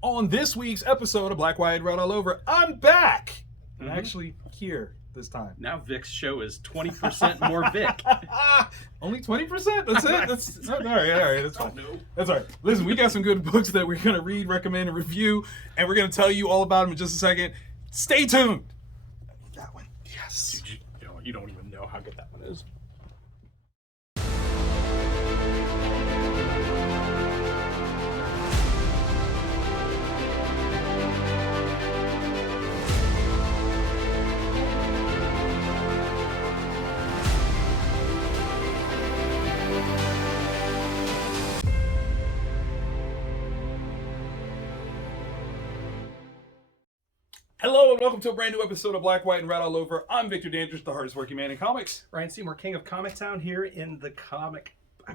On this week's episode of Black, White, Red All Over, I'm back! I'm actually here this time. Now Vic's show is 20% more Vic. Only 20%? That's it? That's all right, that's fine. That's all right. Listen, we got some good books that we're going to read, recommend, and review, and we're going to tell you all about them in just a second. Stay tuned! That one. Yes. Dude, you don't even know how good that one is. Hello and welcome to a brand new episode of Black, White, and Red All Over. I'm Victor Dandridge, the hardest working man in comics. Ryan Seymour, King of Comic Town, here in the comic.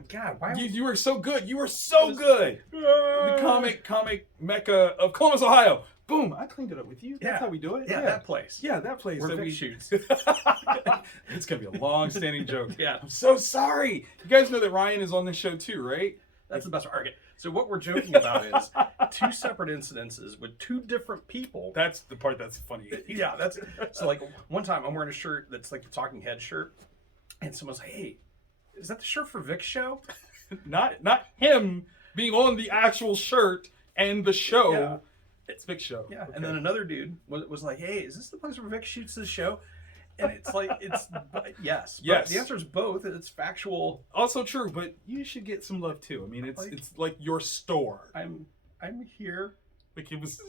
God, why? You were so good. You were so good. The comic mecca of Columbus, Ohio. Boom! I cleaned it up with you. That's how we do it. Yeah, that place. Yeah, that place. Where that Vic we shoots. It's gonna be a long-standing joke. Yeah. I'm so sorry. You guys know that Ryan is on this show too, right? That's the best part. Okay, so what we're joking about is two separate incidences with two different people. That's the part that's funny. Yeah, that's so. Like one time, I'm wearing a shirt that's like the Talking Head shirt, and someone's like, "Hey, is that the shirt for Vic's show?" Not him being on the actual shirt and the show. Yeah. It's Vic's show. Yeah, Okay. and then another dude was like, "Hey, is this the place where Vic shoots his show?" And it's like, yes. Yes. But the answer is both. It's factual. Also true, but you should get some love too. I mean, it's like your store. I'm here. Like it was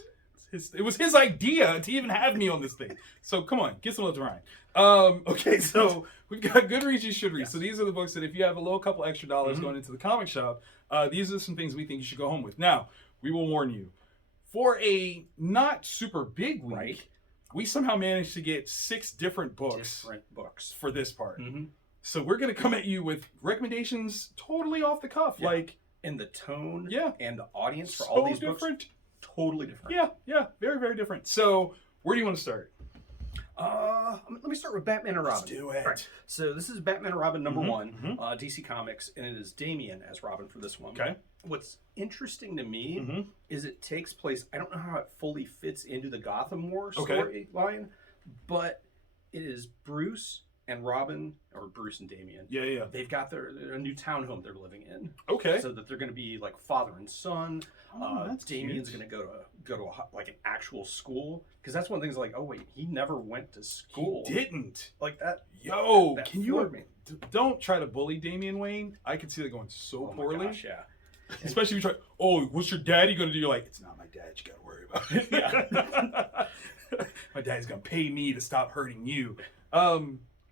his idea to even have me on this thing. So come on, get some love to Ryan. Okay, so we've got Goodreads you should read. Yes. So these are the books that if you have a little couple extra dollars going into the comic shop, these are some things we think you should go home with. Now, we will warn you, for a not super big week, Right. we somehow managed to get 6 different books for this part. Mm-hmm. So we're gonna come at you with recommendations totally off the cuff, like. And the tone, Yeah. and the audience for So all these different. books, totally different. Yeah, very, very different. So, where do you want to start? Let me start with Batman and Robin. Let's do it. Right. So this is Batman and Robin number one, mhm. DC Comics, and it is Damian as Robin for this one. Okay. What's interesting to me is it takes place. I don't know how it fully fits into the Gotham War storyline, but it is Bruce and Robin, or Bruce and Damian. Yeah. They've got their a new townhome they're living in. Okay. So that they're going to be like father and son. That's Damian's cute. going to go to like an actual school, because that's one of the things. Like, oh wait, he never went to school. He didn't. Like that. Yo, that can you? floored me. Don't try to bully Damian Wayne. I can see that going so Oh my poorly. gosh, yeah. Especially if you try. Oh, what's your daddy gonna do? You're like, it's not my dad. You gotta worry about it. Yeah. My daddy's gonna pay me to stop hurting you.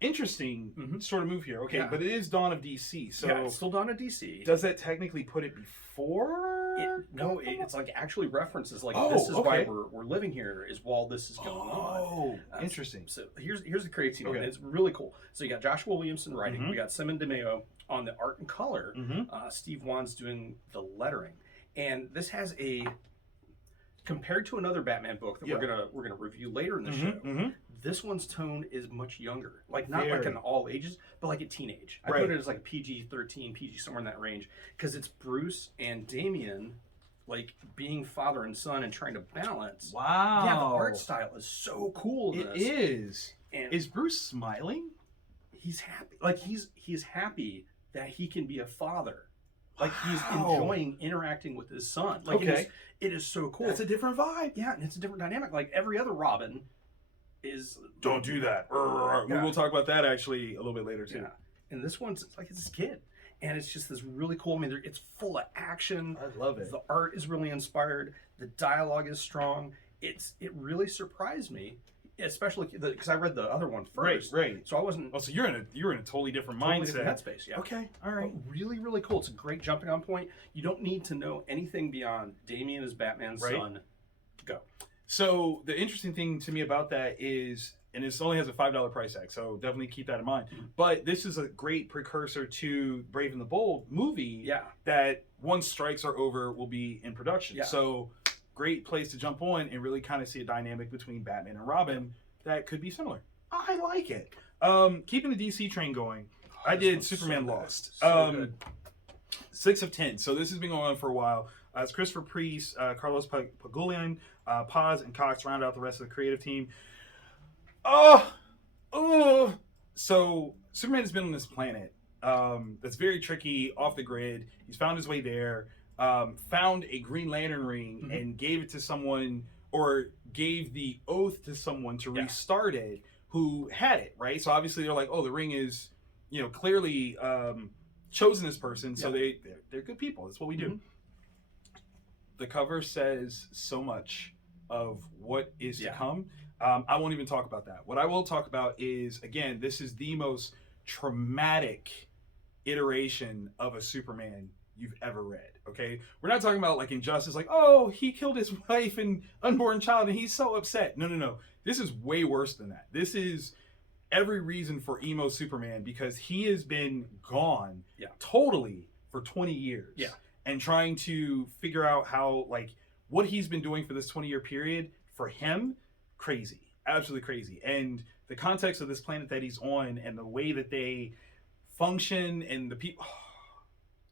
Interesting sort of move here. Okay, Yeah. but it is Dawn of DC. So Yeah, it's still Dawn of DC. does that technically put it before? It's like actually references like Oh, this is why okay. we're living here is while this is going on. Interesting. So here's the crazy thing. Okay. It's really cool. So you got Joshua Williamson writing. We got Simon DeMeo on the art and color. Steve Wan's doing the lettering, and this has a compared to another Batman book that we're gonna review later in the show. This one's tone is much younger, like not like an all ages, but like a teenage. I put it as like a PG-13, PG somewhere in that range, because it's Bruce and Damian, like being father and son and trying to balance. Wow. Yeah, the art style is so cool. It is. And is Bruce smiling? he's happy. Like he's happy that he can be a father. Like he's Wow. enjoying interacting with his son. Like it is so cool. That's a different vibe. Yeah, and it's a different dynamic. Like every other Robin is Don't do that. We will talk about that actually a little bit later too. Yeah. And this one's like it's this kid. And it's just this really cool. I mean, it's full of action. I love it. The art is really inspired. The dialogue is strong. It really surprised me, especially because I read the other one first. Right. So I wasn't. Oh, so you're in a totally different Totally mindset. different headspace. Yeah. Okay. All right. But really, really cool. It's a great jumping on point. You don't need to know anything beyond Damian is Batman's son. Go. So the interesting thing to me about that is, and this only has a $5 price tag, so definitely keep that in mind. But this is a great precursor to Brave and the Bold movie. Yeah. That once strikes are over, will be in production. Yeah. So great place to jump on and really kind of see a dynamic between Batman and Robin that could be similar. I like it. Keeping the DC train going, I did Superman Lost. So good. 6 of 10. So this has been going on for a while. It's Christopher Priest, Carlos Pagulian, Paz, and Cox round out the rest of the creative team. So Superman has been on this planet that's very tricky, off the grid. He's found his way there, found a Green Lantern ring, and gave it to someone, or gave the oath to someone to restart it, who had it, right? So obviously they're like, oh, the ring is, clearly chosen this person, so they're good people. That's what we do. The cover says so much of what is to come. I won't even talk about that. What I will talk about is, again, this is the most traumatic iteration of a Superman you've ever read, okay? We're not talking about like Injustice, like, oh, he killed his wife and unborn child and he's so upset. No. This is way worse than that. This is every reason for emo Superman, because he has been gone totally for 20 years. And trying to figure out how, like, what he's been doing for this 20-year period, for him, crazy. Absolutely crazy. And the context of this planet that he's on and the way that they function and the people,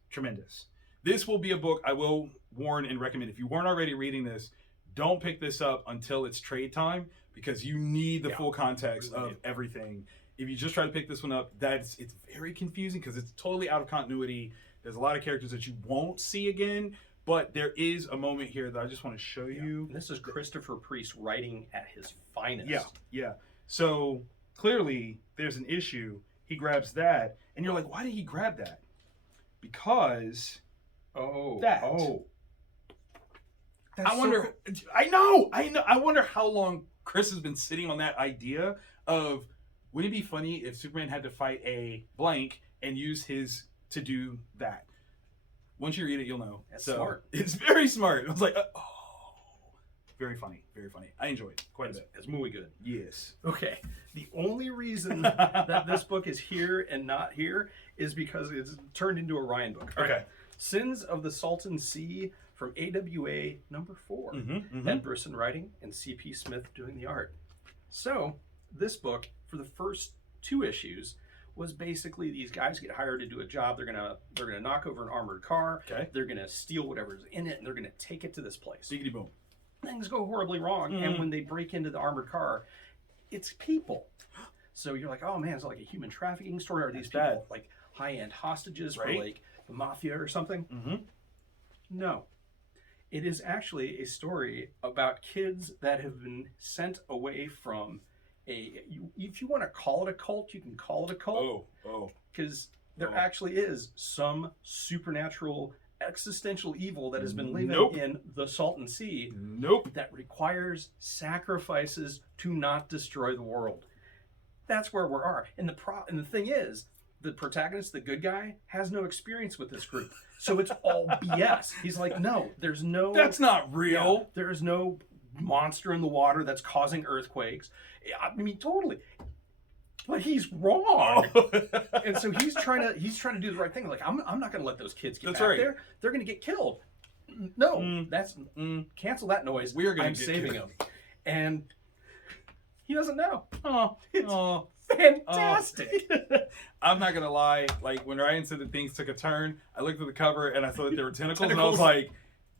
tremendous. This will be a book I will warn and recommend. If you weren't already reading this, don't pick this up until it's trade time, because you need the full context of everything. If you just try to pick this one up, it's very confusing because it's totally out of continuity. There's a lot of characters that you won't see again, but there is a moment here that I just want to show you. And this is Christopher Priest writing at his finest. Yeah. So clearly there's an issue. He grabs that, and you're like, why did he grab that? Because I wonder. I know. I wonder how long Chris has been sitting on that idea of, wouldn't it be funny if Superman had to fight a blank and use his to do that? Once you read it, you'll know. That's smart. It's very smart. I was like, very funny, very funny. I enjoyed it quite a bit. It's muy good. Yes. Okay. The only reason that this book is here and not here is because it's turned into a Ryan book. Okay. Right. Sins of the Salton Sea from AWA number 4. Ed Brisson writing and C.P. Smith doing the art. So this book, for the first 2 issues, was basically these guys get hired to do a job. They're gonna knock over an armored car. Okay. They're gonna steal whatever's in it, and they're gonna take it to this place. Biggity boom. Things go horribly wrong, and when they break into the armored car, it's people. So you're like, oh man, is it like a human trafficking story? Are these people like high-end hostages for like the mafia or something? No. It is actually a story about kids that have been sent away from if you want to call it a cult, you can call it a cult. Because there actually is some supernatural existential evil that has been living in the Salton Sea that requires sacrifices to not destroy the world. That's where we are. And the thing is, the protagonist, the good guy, has no experience with this group. So it's all BS. He's like, no, there's no... That's not real. There is no monster in the water that's causing earthquakes. I mean, totally. But he's wrong. And so he's trying to do the right thing. Like, I'm not going to let those kids get back there. They're going to get killed. No, cancel that noise. I'm saving them. And he doesn't know. It's fantastic. I'm not going to lie. Like, when Ryan said that things took a turn, I looked at the cover and I saw that there were tentacles. And I was like,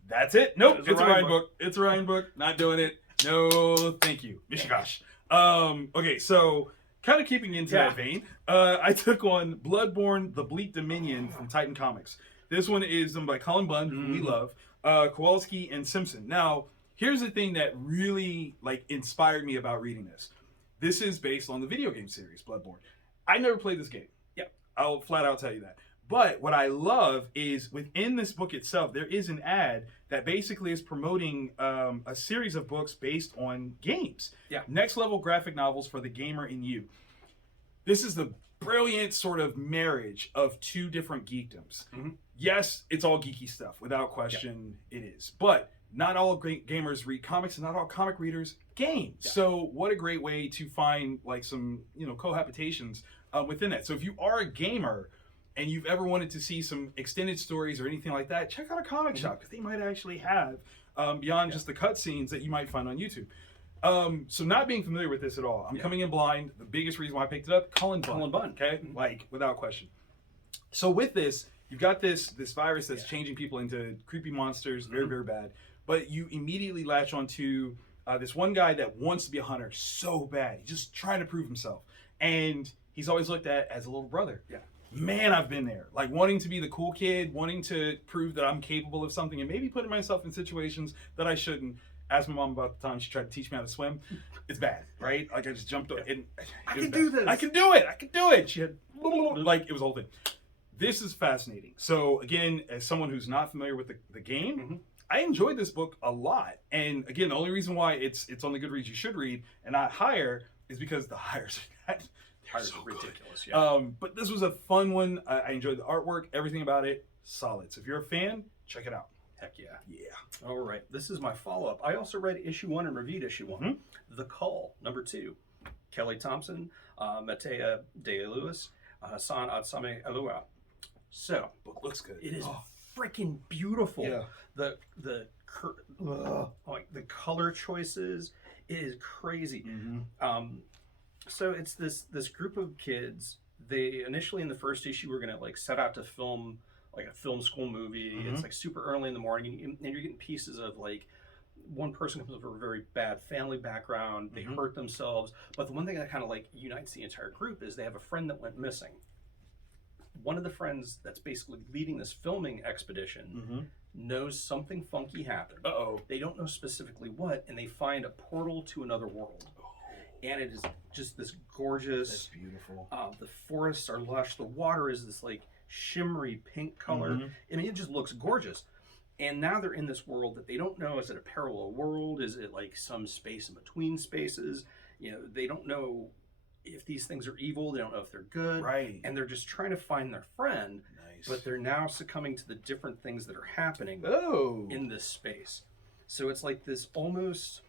that's it. Nope, it's a Ryan book. It's a Ryan book. Not doing it. No, thank you. Mishigosh. Okay, so kind of keeping into that vein, I took on Bloodborne, The Bleak Dominion from Titan Comics. This one is done by Colin Bunn, who we love, Kowalski, and Simpson. Now, here's the thing that really inspired me about reading this. This is based on the video game series, Bloodborne. I never played this game. I'll flat out tell you that. But what I love is within this book itself, there is an ad that basically is promoting a series of books based on games. Next level graphic novels for the gamer in you. This is the brilliant sort of marriage of 2 different geekdoms. Yes, it's all geeky stuff. Without question, it is. But not all gamers read comics, and not all comic readers game. So what a great way to find some cohabitations within that. So if you are a gamer and you've ever wanted to see some extended stories or anything like that, check out a comic shop, because they might actually have beyond just the cutscenes that you might find on YouTube. So not being familiar with this at all, I'm coming in blind. The biggest reason why I picked it up, Colin Bunn. Okay, without question. So with this, you've got this virus that's changing people into creepy monsters, very, very bad. But you immediately latch onto this one guy that wants to be a hunter so bad. He's just trying to prove himself. And he's always looked at as a little brother. Yeah. Man, I've been there. Like wanting to be the cool kid, wanting to prove that I'm capable of something, and maybe putting myself in situations that I shouldn't. Asked my mom about the time she tried to teach me how to swim. It's bad, right? Like I just jumped in. I can do this. I can do it. I can do it. She had like it was a whole thing. This is fascinating. So again, as someone who's not familiar with the game, I enjoyed this book a lot. And again, the only reason why it's on the Goodreads you should read and not higher is because the highers are so ridiculous. But this was a fun one. I enjoyed the artwork, everything about it, solid. So if you're a fan, check it out. Heck yeah. Yeah. All right. This is my follow-up. I also read issue 1 and reviewed issue 1. The Cull, number 2. Kelly Thompson, Matea De Lewis, Hassan Atsame Alua. So, Book looks good. It is freaking beautiful. Yeah. The color choices, it is crazy. So it's this group of kids. They initially in the first issue were gonna like set out to film like a film school movie. It's like super early in the morning, and you're getting pieces of like one person comes from a very bad family background. They hurt themselves, but the one thing that kind of like unites the entire group is they have a friend that went missing. One of the friends that's basically leading this filming expedition knows something funky happened. They don't know specifically what, and they find a portal to another world. And it is just this gorgeous. That's beautiful. The forests are lush. The water is this like shimmery pink color. I mean, it just looks gorgeous. And now they're in this world that they don't know. Is it a parallel world? Is it like some space in between spaces? You know, they don't know if these things are evil. They don't know if they're good. Right. And they're just trying to find their friend. Nice. But they're now succumbing to the different things that are happening in this space. So it's like this almost,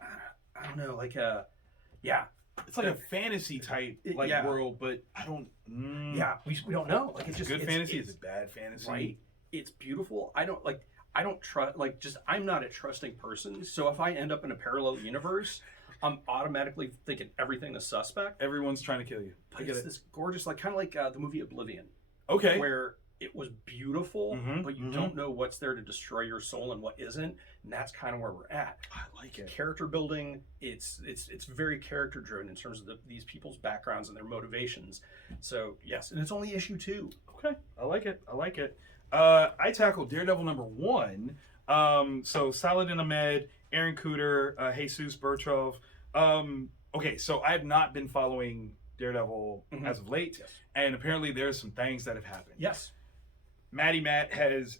I don't know, like a, it's like a fantasy type world, but I don't. We don't know. Like it's just good fantasy. Is it bad fantasy? Right. It's beautiful. I don't trust. Like just I'm not a trusting person. So if I end up in a parallel universe, I'm automatically thinking everything is suspect. Everyone's trying to kill you. But it's this gorgeous, like kind of like the movie Oblivion. Okay. Where it was beautiful, but you don't know what's there to destroy your soul and what isn't, and that's kind of where we're at. I like it. Character building, it's very character driven in terms of these people's backgrounds and their motivations. So yes, and it's only issue 2. Okay, I like it. I tackled Daredevil number 1. So Saladin Ahmed, Aaron Cooter, Jesus Bertrov. Okay, so I have not been following Daredevil as of late, and apparently there's some things that have happened. Yes. Matt has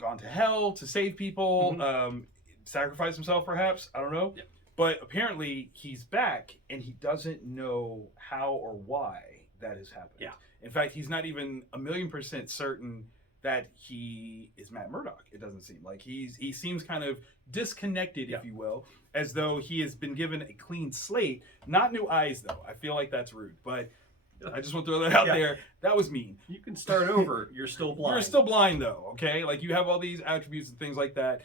gone to hell to save people, sacrificed himself perhaps, I don't know. But apparently he's back and he doesn't know how or why that has happened. In fact, he's not even 1,000,000% certain that he is Matt Murdock. It doesn't seem like he seems kind of disconnected, if you will, as though he has been given a clean slate. Not new eyes though. I feel like that's rude, but I just want to throw that out there. That was mean. You can start over. You're still blind. You're still blind though, okay? Like you have all these attributes and things like that,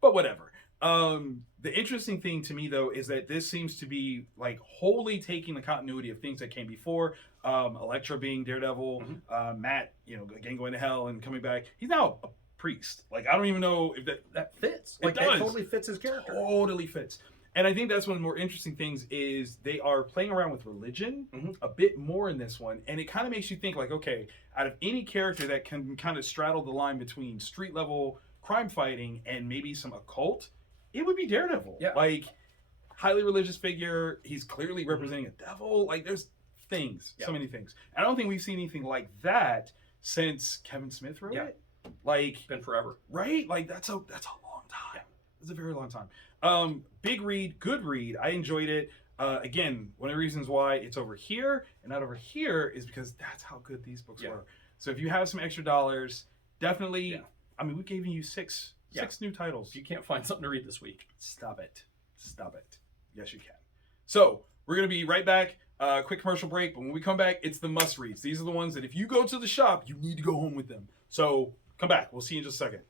but whatever. The interesting thing to me though is that this seems to be like wholly taking the continuity of things that came before. Elektra being Daredevil, Matt, again going to hell and coming back. He's now a priest. Like I don't even know if that fits. Like that totally fits his character. Totally fits. And I think that's one of the more interesting things is they are playing around with religion a bit more in this one. And it kind of makes you think like, okay, out of any character that can kind of straddle the line between street level crime fighting and maybe some occult, it would be Daredevil. Like highly religious figure. He's clearly representing a devil. Like there's things, so many things. And I don't think we've seen anything like that since Kevin Smith wrote it. Like been forever. Right? Like that's a long time. It's a very long time. Big read, good read. I enjoyed it. Again, one of the reasons why it's over here and not over here is because that's how good these books were. So if you have some extra dollars, definitely. I mean, we've given you six new titles. If you can't find something to read this week, stop it. Yes, you can. So we're gonna be right back. Quick commercial break. But when we come back, it's the must reads. These are the ones that if you go to the shop, you need to go home with them. So come back. We'll see you in just a second.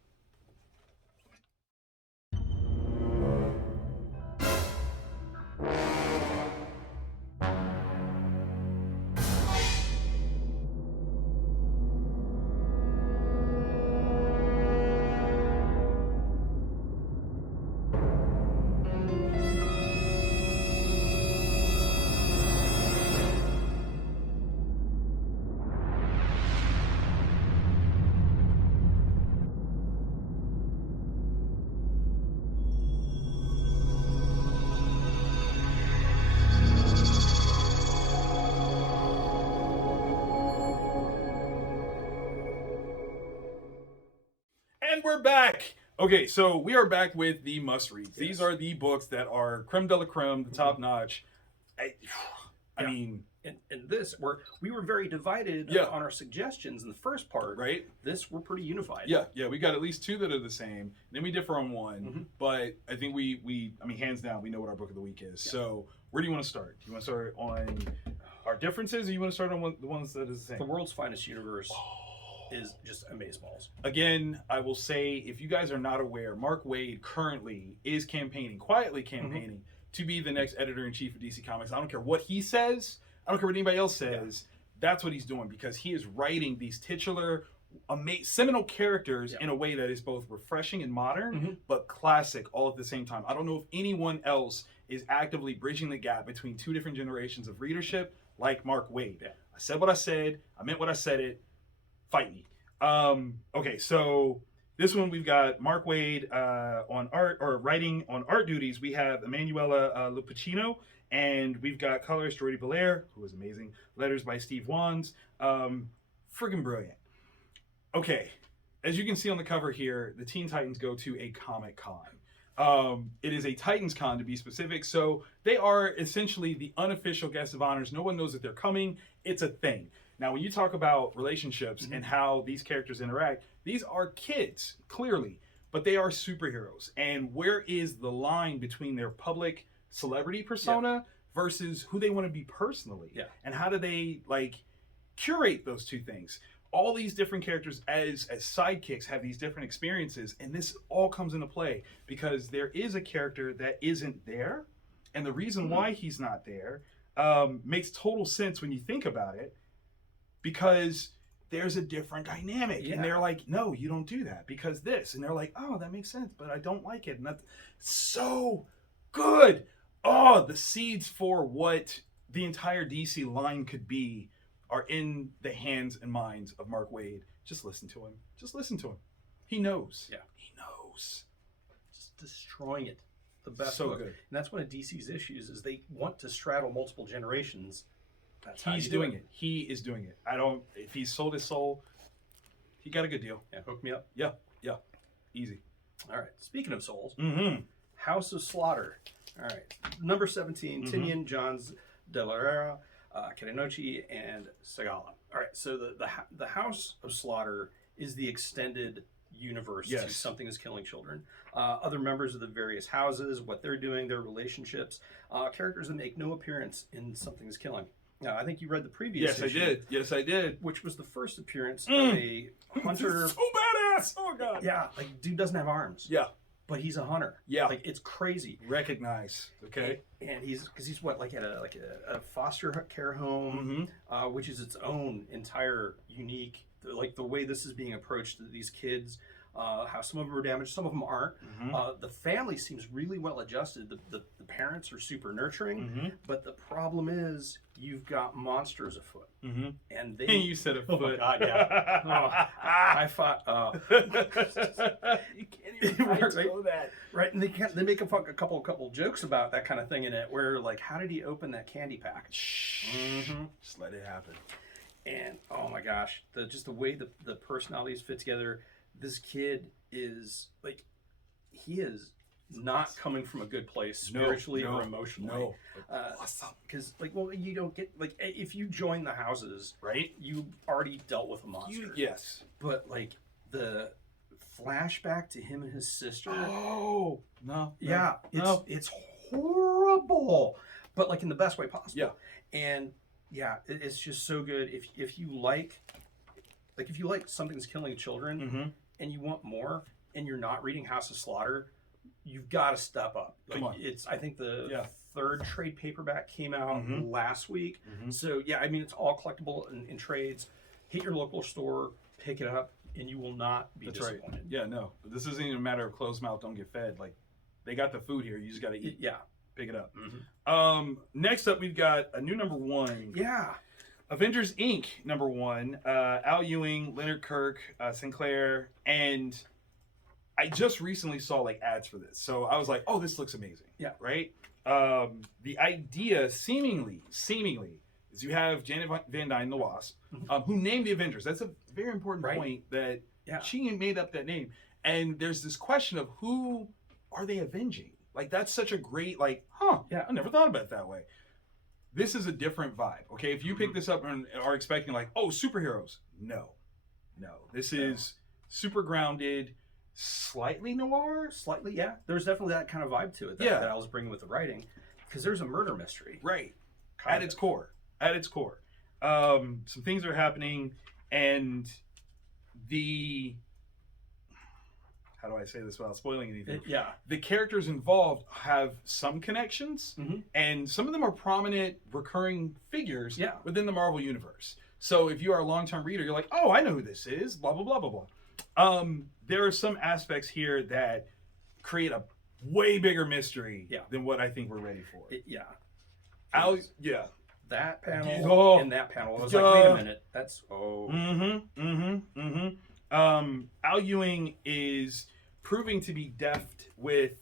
are back. Okay, so we are back with the must-reads. Yes. These are the books that are creme de la creme, the top notch. I mean, and this we were very divided on our suggestions in the first part. Right. This we're pretty unified. Yeah. We got at least 2 that are the same. Then we differ on one, but I think we I mean, hands down, we know what our book of the week is. Yeah. So where do you want to start? Do you want to start on our differences, or you want to start on the ones that is the same? The World's Finest Universe is just amazeballs. Again, I will say, if you guys are not aware, Mark Waid currently is quietly campaigning to be the next editor-in-chief of DC Comics. I don't care what he says. I don't care what anybody else says. Yeah. That's what he's doing, because he is writing these titular, seminal characters in a way that is both refreshing and modern, but classic all at the same time. I don't know if anyone else is actively bridging the gap between 2 different generations of readership like Mark Waid. Yeah. I said what I said. I meant what I said it. Fight me. Okay, so this one we've got Mark Waid on art, or writing on art duties. We have Emanuela Lupacino, and we've got colorist Jordi Belair, who is amazing. Letters by Steve Wands. Friggin' brilliant. Okay, as you can see on the cover here, the Teen Titans go to a Comic Con. It is a Titans Con, to be specific, so they are essentially the unofficial guests of honors. No one knows that they're coming. It's a thing. Now, when you talk about relationships and how these characters interact, these are kids, clearly, but they are superheroes. And where is the line between their public celebrity persona versus who they want to be personally? Yeah. And how do they, curate those 2 things? All these different characters as sidekicks have these different experiences, and this all comes into play because there is a character that isn't there, and the reason why he's not there makes total sense when you think about it, because there's a different dynamic. And they're like, no, you don't do that because this. And they're like, oh, that makes sense, but I don't like it. And that's so good. Oh, the seeds for what the entire DC line could be are in the hands and minds of Mark Waid. Just listen to him. Just listen to him. He knows. Yeah. He knows. Just destroying it. The best so book. Good. And that's one of DC's issues, is they want to straddle multiple generations. That's how he's doing it. He is doing it. If he's sold his soul, he got a good deal. Yeah, hook me up. Yeah. Easy. All right. Speaking of souls, House of Slaughter. All right. Number 17, Tinian, Johns, De La Herrera, Kadenochi, and Segala. All right. So the House of Slaughter is the extended universe to Something is Killing Children. Other members of the various houses, what they're doing, their relationships, characters that make no appearance in Something is Killing. Now, I think you read the previous issue. Yes, I did. Which was the first appearance of a hunter. So badass! Oh, God. Yeah, dude doesn't have arms. Yeah. But he's a hunter. Yeah. It's crazy. Recognize. Okay. And he's what, at a foster care home, which is its own entire unique, the way this is being approached to these kids. How some of them are damaged, some of them aren't. The family seems really well adjusted. The parents are super nurturing, but the problem is you've got monsters afoot, and they. You said afoot. Oh my God, yeah. I thought. You can't even know that, right? And they make a couple jokes about that kind of thing in it, where how did he open that candy package? Just let it happen. And oh my gosh, just the way the personalities fit together. This kid is he is not coming from a good place spiritually or emotionally. No, awesome. Because you don't get if you join the houses, right? You already dealt with a monster. Yes, but the flashback to him and his sister. Oh no, it's horrible, but in the best way possible. Yeah, and it's just so good. If you like Something's Killing Children. And you want more, and you're not reading House of Slaughter, you've got to step up. Come on. I think the 3rd trade paperback came out last week. So it's all collectible in trades. Hit your local store, pick it up, and you will not be disappointed. Right. Yeah, no. But this isn't even a matter of closed mouth, don't get fed. They got the food here. You just got to eat. Yeah. Pick it up. Next up, we've got a new number 1. Yeah. Avengers Inc. number 1, Al Ewing, Leonard Kirk, Sinclair, and I just recently saw ads for this, so I was like, "Oh, this looks amazing!" Yeah, right. The idea, seemingly, is you have Janet Van Dyne, the Wasp, who named the Avengers. That's a very important point that she made up that name, And there's this question of who are they avenging? Like, that's such a great, like, huh, yeah, I never thought about it that way. This is a different vibe, okay? If you pick this up and are expecting, like, oh, superheroes. No. This is super grounded, slightly noir. Slightly, yeah. There's definitely that kind of vibe to it that I was bringing with the writing. Because there's a murder mystery. Right. At its core. Some things are happening, and how do I say this without spoiling anything? The characters involved have some connections, and some of them are prominent, recurring figures within the Marvel Universe. So if you are a long-term reader, you're like, oh, I know who this is, blah, blah, blah, blah, blah. There are some aspects here that create a way bigger mystery than what I think we're ready for. That panel and that panel. I was like, wait a minute. That's Al Ewing is proving to be deft with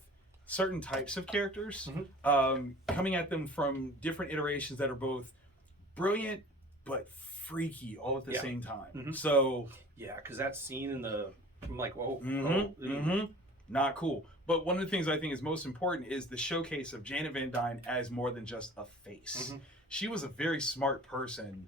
certain types of characters, coming at them from different iterations that are both brilliant but freaky all at the same time. So because that scene in I'm like, whoa, not cool. But one of the things I think is most important is the showcase of Janet Van Dyne as more than just a face. She was a very smart person.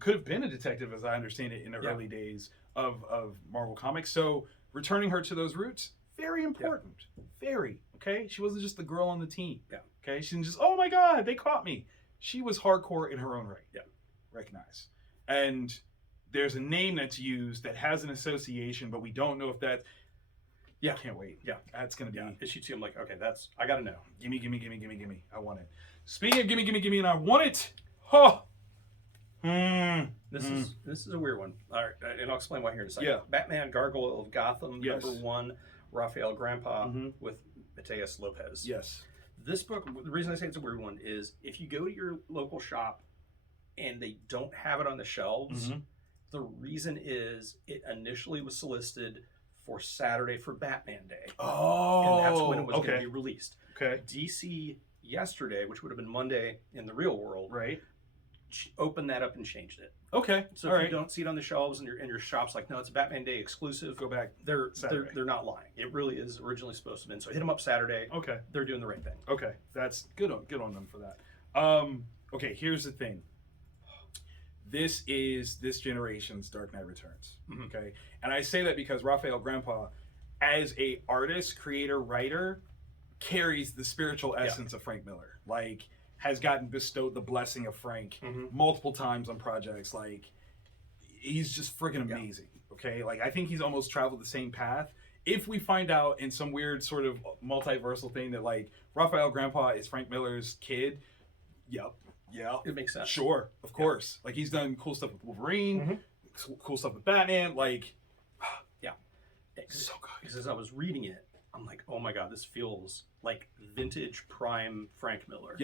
Could have been a detective, as I understand it, in the early days of Marvel Comics. So returning her to those roots, very important. Very. Okay? She wasn't just the girl on the team. Okay? She didn't just, oh my God, they caught me. She was hardcore in her own right. Recognize. And there's a name that's used that has an association, but we don't know if that. I can't wait. That's gonna be issue 2. I'm like, okay, I gotta know. Gimme. I want it. Speaking of gimme, and I want it. Oh. This is a weird one. All right, and I'll explain why here in a second. Batman Gargoyle of Gotham, #1, Raphael Grandpa with Mateus Lopez. This book, the reason I say it's a weird one is if you go to your local shop and they don't have it on the shelves, the reason is it initially was solicited for Saturday for Batman Day. And that's when it was going to be released. DC yesterday, which would have been Monday in the real world, opened that up and changed it. So if you don't see it on the shelves and your shop's like, no, it's a Batman Day exclusive, go back. They're not lying. It really is originally supposed to have been. So hit them up Saturday. They're doing the right thing. That's good on them for that. Here's the thing. This is this generation's Dark Knight Returns. And I say that because Raphael Grandpa, as a artist, creator, writer, carries the spiritual essence of Frank Miller. Like, has gotten bestowed the blessing of Frank multiple times on projects. Like, he's just freaking amazing. Like, I think he's almost traveled the same path. If we find out in some weird sort of multiversal thing that, like, Raphael Grandpa is Frank Miller's kid, it makes sense. Sure, of course. Like, he's done cool stuff with Wolverine, cool stuff with Batman. Like, so good. Because as I was reading it, I'm like, oh my God, this feels like vintage prime Frank Miller.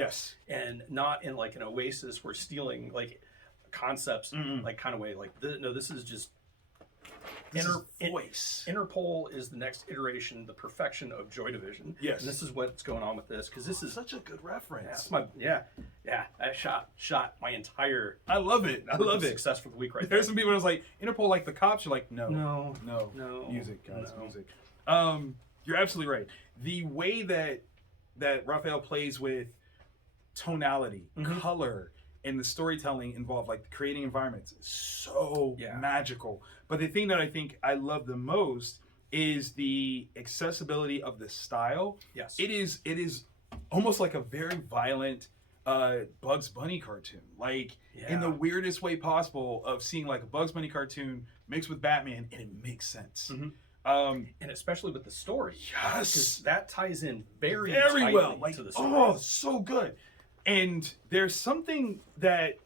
And not in like an Oasis where stealing like concepts like kind of way. Like, no, this is just voice. Interpol is the next iteration, the perfection of Joy Division. And this is what's going on with this because this is such a good reference. I shot my entire. I love it. Success for the week right there. There's some people who's like Interpol, like the cops. You're like, no, music, guys, music. You're absolutely right. The way that Raphael plays with tonality, color, and the storytelling involved, like the creating environments, is so magical. But the thing that I think I love the most is the accessibility of the style. It is almost like a very violent Bugs Bunny cartoon, like in the weirdest way possible, of seeing like a Bugs Bunny cartoon mixed with Batman, and it makes sense. And especially with the story, because that ties in very well, like to the story. Oh, so good. And there's something that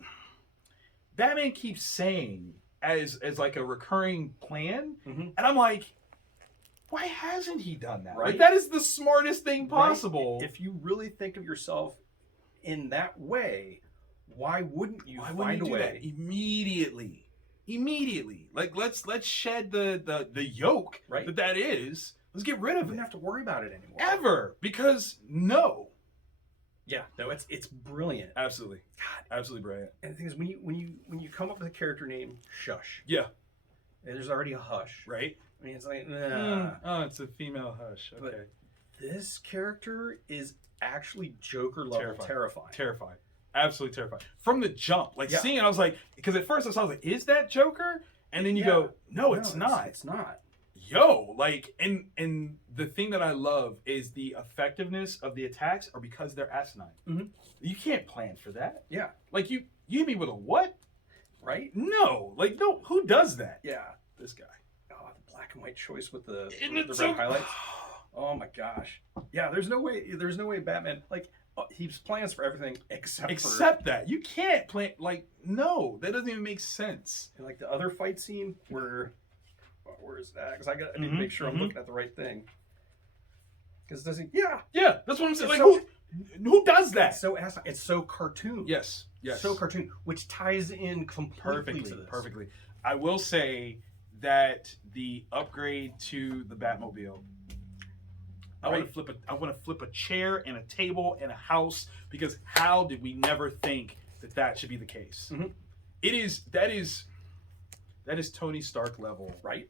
Batman keeps saying as like a recurring plan, and I'm like, why hasn't he done that? Like, that is the smartest thing possible. If you really think of yourself in that way, why wouldn't you find a way that immediately? Like, let's shed the yoke that is. Let's get rid of it. You don't have to worry about it anymore. Ever. Because no, it's brilliant. Absolutely. God, absolutely brilliant. And the thing is, when you come up with a character name, Shush. Yeah. There's already a hush. Right. I mean, it's like, nah. Oh, it's a female Hush. Okay. But this character is actually Joker level terrifying. Terrifying. Absolutely terrifying. From the jump. Like, seeing it, I was like, because at first I was like, is that Joker? And then you go, no, it's not. It's not. Yo, like, and the thing that I love is the effectiveness of the attacks are because they're asinine. Mm-hmm. You can't plan for that. Yeah. Like, you hit me with a what? Right? No. Like, no, who does that? Yeah. This guy. Oh, the black and white choice with the so red highlights. Oh my gosh. Yeah, there's no way Batman, like, he plans for everything except that. You can't plan, like, no, that doesn't even make sense. And like the other fight scene where is that? Because I need to make sure I'm looking at the right thing. Because does he? Yeah, that's what I'm saying. Like, so, who does that? It's so cartoon. Yes, so cartoon, which ties in completely to this. Perfectly. I will say that the upgrade to the Batmobile. I want to flip a chair and a table and a house, because how did we never think that should be the case? Mm-hmm. That is Tony Stark level, right?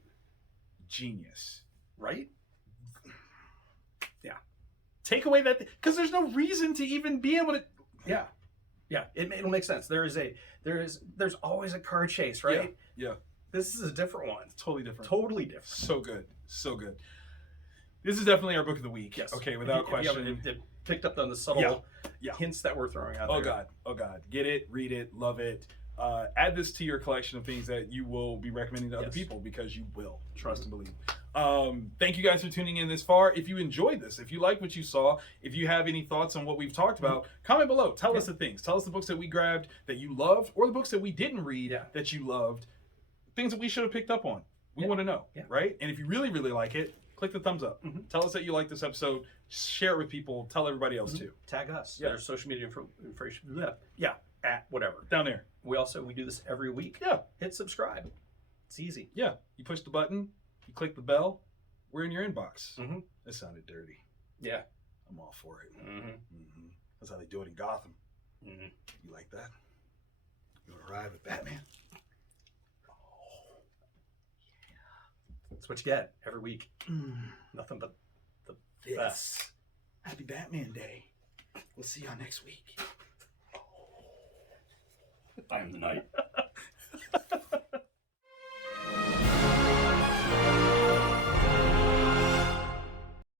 Genius, right? Yeah. Take away that, because there's no reason to even be able to. Yeah. It'll make sense. There's always a car chase, right? Yeah. This is a different one. Totally different. So good. This is definitely our book of the week. Yes. Okay, without question. If you picked up on the subtle hints that we're throwing out there. Oh God. Get it, read it, love it. Add this to your collection of things that you will be recommending to other people, because you will. Trust and believe. Thank you guys for tuning in this far. If you enjoyed this, if you like what you saw, if you have any thoughts on what we've talked about, comment below. Tell us the things. Tell us the books that we grabbed that you loved, or the books that we didn't read that you loved. Things that we should have picked up on. We want to know, right? And if you really, really like it, click the thumbs up. Mm-hmm. Tell us that you like this episode. Share it with people. Tell everybody else too. Tag us. Yeah. There's social media information. At whatever. Down there. We do this every week. Yeah. Hit subscribe. It's easy. Yeah. You push the button. You click the bell. We're in your inbox. Mm-hmm. That sounded dirty. Yeah. I'm all for it. Mm-hmm. Mm-hmm. That's how they do it in Gotham. Mm-hmm. You like that? You want to ride with Batman? That's what you get every week. Nothing but the best. Happy Batman Day. We'll see y'all next week. I am the knight.